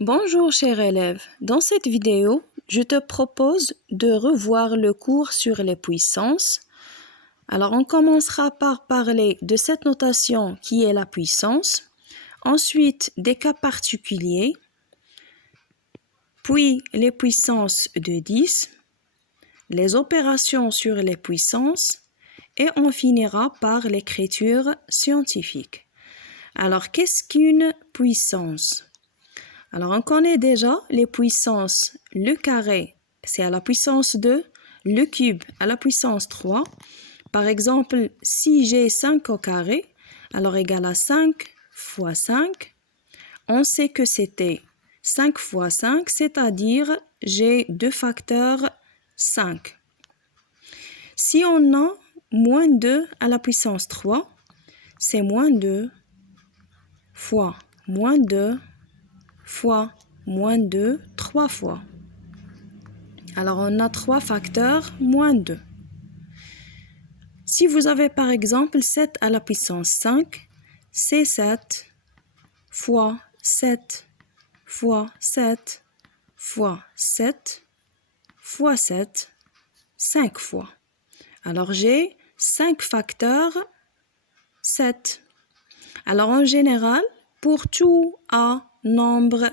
Bonjour cher élève, dans cette vidéo, je te propose de revoir le cours sur les puissances. Alors on commencera par parler de cette notation qui est la puissance, ensuite des cas particuliers, puis les puissances de 10, les opérations sur les puissances et on finira par l'écriture scientifique. Alors qu'est-ce qu'une puissance ? Alors, on connaît déjà les puissances. Le carré, c'est à la puissance 2. Le cube, à la puissance 3. Par exemple, si j'ai 5 au carré, alors égal à 5 fois 5. On sait que c'était 5 fois 5, c'est-à-dire j'ai deux facteurs 5. Si on a moins 2 à la puissance 3, c'est moins 2 fois moins 2 fois moins 2, 3 fois. Alors, on a 3 facteurs moins 2. Si vous avez par exemple 7 à la puissance 5, c'est 7 fois 7 fois 7 fois 7 fois 7, 5 fois. Alors, j'ai 5 facteurs 7. Alors, en général, pour tout A nombre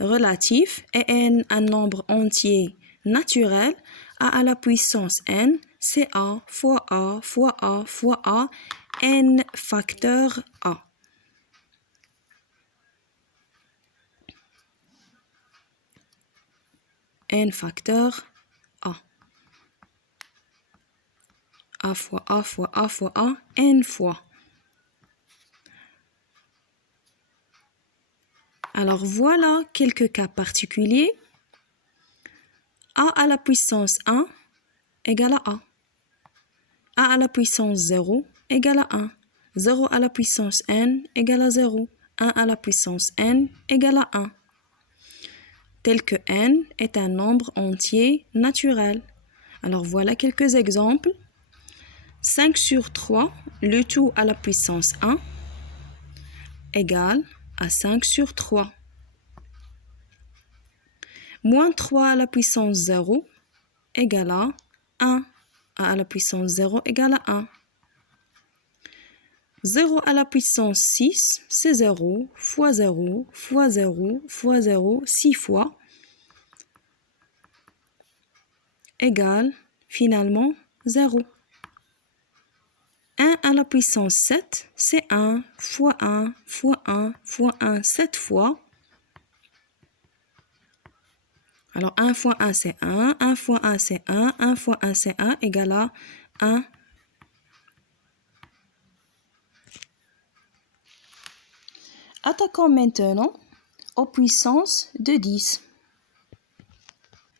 relatif et n un nombre entier naturel, A à la puissance n, c'est A fois A fois A fois A, n facteur A. N facteur A. A fois A fois A fois A, n fois. Alors voilà quelques cas particuliers. A à la puissance 1 égale à A. A à la puissance 0 égale à 1. 0 à la puissance n égale à 0. 1 à la puissance n égale à 1. Tel que n est un nombre entier naturel. Alors voilà quelques exemples. 5 sur 3, le tout à la puissance 1, égale à 5 sur 3. Moins 3 à la puissance 0 égale à 1. 1 à la puissance 0 égale à 1. 0 à la puissance 6, c'est 0 fois 0 fois 0 fois 0, 6 fois, égale finalement 0. 1 à la puissance 7, c'est 1 fois 1 fois 1 fois 1, 7 fois. Alors 1 fois 1, c'est 1, 1 fois 1, c'est 1, 1 fois 1, c'est 1, égale à 1. Attaquons maintenant aux puissances de 10.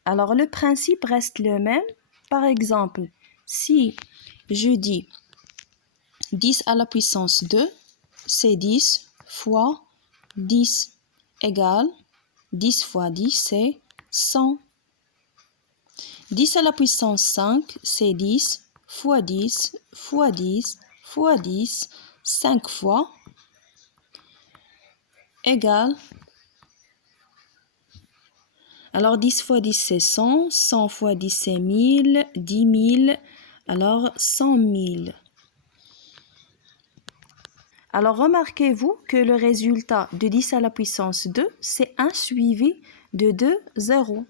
Alors le principe reste le même. Par exemple, si je dis 10 à la puissance 2, c'est 10 fois 10 égale 10 fois 10, c'est 100. 10 à la puissance 5, c'est 10 fois 10 fois 10 fois 10, 5 fois, égale. Alors 10 fois 10, c'est 100. 100 fois 10, c'est 1000. 10 000, alors 100 000. Alors, remarquez-vous que le résultat de 10 à la puissance 2, c'est 1 suivi de 2 zéros.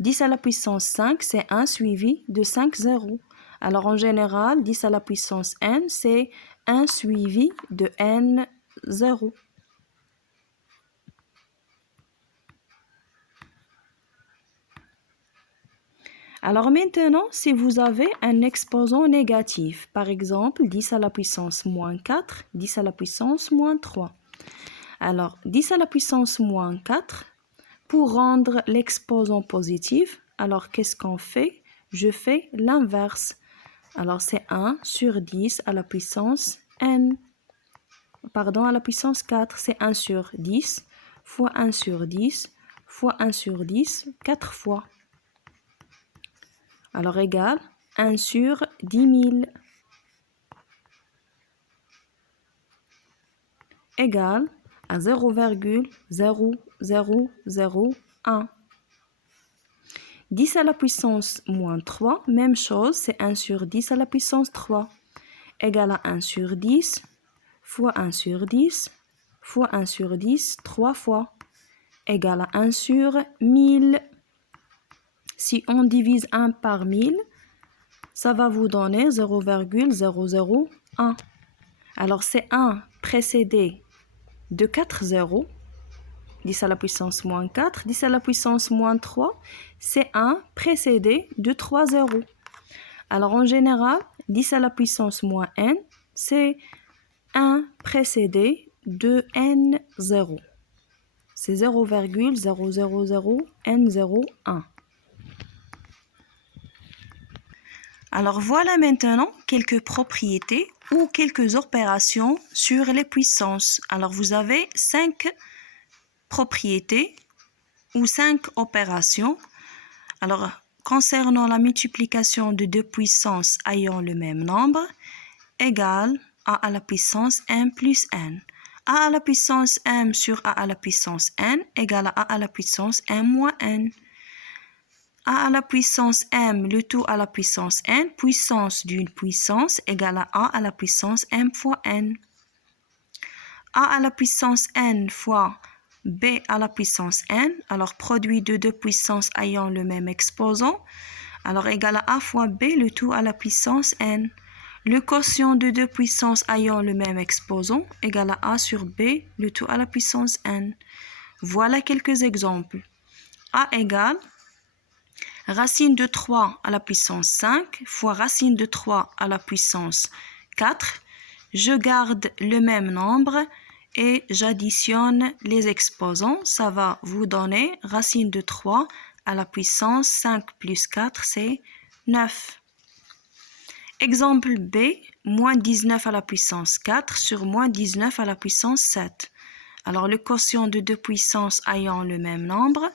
10 à la puissance 5, c'est 1 suivi de 5 zéros. Alors, en général, 10 à la puissance n, c'est 1 suivi de n zéros. Alors maintenant, si vous avez un exposant négatif, par exemple 10 à la puissance moins 4, 10 à la puissance moins 3. Alors 10 à la puissance moins 4, pour rendre l'exposant positif, alors qu'est-ce qu'on fait? Je fais l'inverse. Alors c'est 1 sur 10 à la puissance n. Pardon, à la puissance 4, c'est 1 sur 10 fois 1 sur 10 fois 1 sur 10, 4 fois. Alors égale 1 sur 10 000 égale à 0,0001. 10 à la puissance moins 3, même chose, c'est 1 sur 10 à la puissance 3, égale à 1 sur 10, fois 1 sur 10, fois 1 sur 10, 3 fois, égale à 1 sur 1000. Si on divise 1 par 1000, ça va vous donner 0,001. Alors c'est 1 précédé de 4 zéros, 10 à la puissance moins 4, 10 à la puissance moins 3, c'est 1 précédé de 3 zéros. Alors en général, 10 à la puissance moins n, c'est 1 précédé de n0. C'est 0,000n01. Alors voilà maintenant quelques propriétés ou quelques opérations sur les puissances. Alors vous avez 5 propriétés ou 5 opérations. Alors concernant la multiplication de deux puissances ayant le même nombre, égale a à la puissance m plus n. A à la puissance m sur a à la puissance n égale à la puissance m moins n. A à la puissance m, le tout à la puissance n, puissance d'une puissance égale à la puissance m fois n. A à la puissance n fois b à la puissance n, alors produit de deux puissances ayant le même exposant, alors égale à a fois b, le tout à la puissance n. Le quotient de deux puissances ayant le même exposant égale à a sur b, le tout à la puissance n. Voilà quelques exemples. A égale racine de 3 à la puissance 5 fois racine de 3 à la puissance 4. Je garde le même nombre et j'additionne les exposants. Ça va vous donner racine de 3 à la puissance 5 plus 4, c'est 9. Exemple B, moins 19 à la puissance 4 sur moins 19 à la puissance 7. Alors le quotient de deux puissances ayant le même nombre,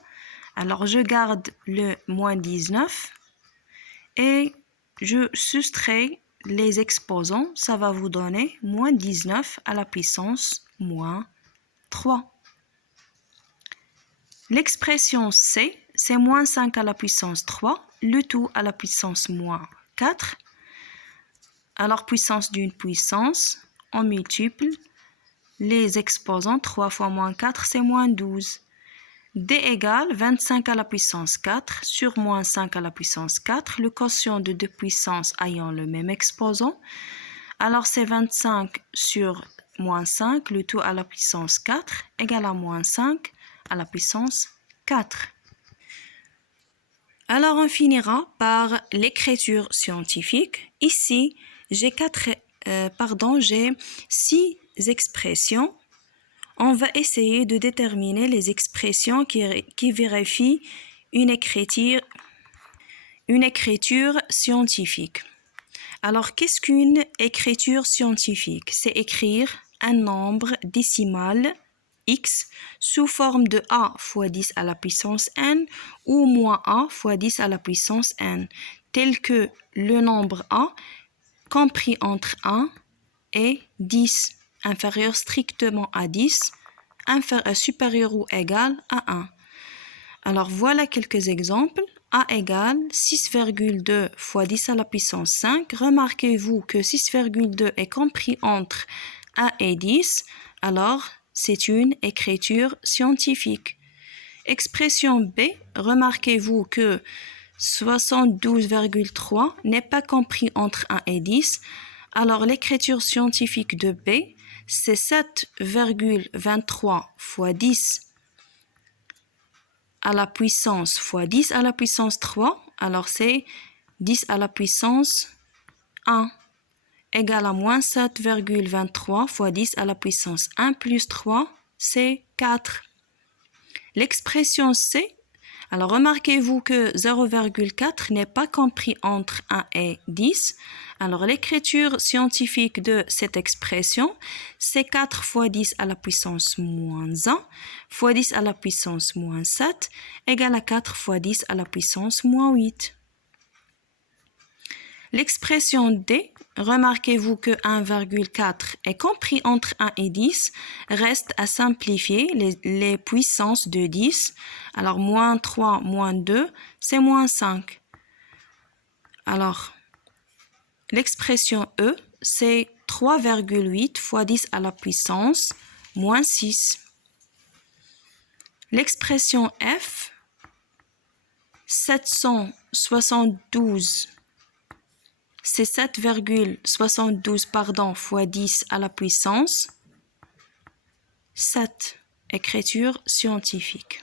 alors je garde le moins 19 et je soustrais les exposants. Ça va vous donner moins 19 à la puissance moins 3. L'expression C, c'est moins 5 à la puissance 3, le tout à la puissance moins 4. Alors puissance d'une puissance, on multiplie les exposants. 3 fois moins 4, c'est moins 12. D égale 25 à la puissance 4 sur moins 5 à la puissance 4, le quotient de deux puissances ayant le même exposant. Alors c'est 25 sur moins 5, le tout à la puissance 4, égale à moins 5 à la puissance 4. Alors on finira par l'écriture scientifique. Ici, j'ai 6 expressions. On va essayer de déterminer les expressions qui vérifient une écriture scientifique. Alors, qu'est-ce qu'une écriture scientifique? C'est écrire un nombre décimal x sous forme de a fois 10 à la puissance n ou moins a fois 10 à la puissance n, tel que le nombre a compris entre 1 et 10. Inférieur strictement à 10, supérieur ou égal à 1. Alors voilà quelques exemples. A égale 6,2 fois 10 à la puissance 5. Remarquez-vous que 6,2 est compris entre 1 et 10. Alors c'est une écriture scientifique. Expression B, remarquez-vous que 72,3 n'est pas compris entre 1 et 10. Alors l'écriture scientifique de B, c'est 7,23 fois 10 à la puissance fois 10 à la puissance 3. Alors c'est 10 à la puissance 1 égale à moins 7,23 fois 10 à la puissance 1 plus 3, c'est 4. L'expression C, alors remarquez-vous que 0,4 n'est pas compris entre 1 et 10. Alors l'écriture scientifique de cette expression, c'est 4 fois 10 à la puissance moins 1 fois 10 à la puissance moins 7 égale à 4 fois 10 à la puissance moins 8. L'expression D, remarquez-vous que 1,4 est compris entre 1 et 10. Reste à simplifier les puissances de 10. Alors, moins 3, moins 2, c'est moins 5. Alors, l'expression E, c'est 3,8 fois 10 à la puissance, moins 6. L'expression F, 772, c'est 7,72 fois 10 à la puissance 7. Écriture scientifique.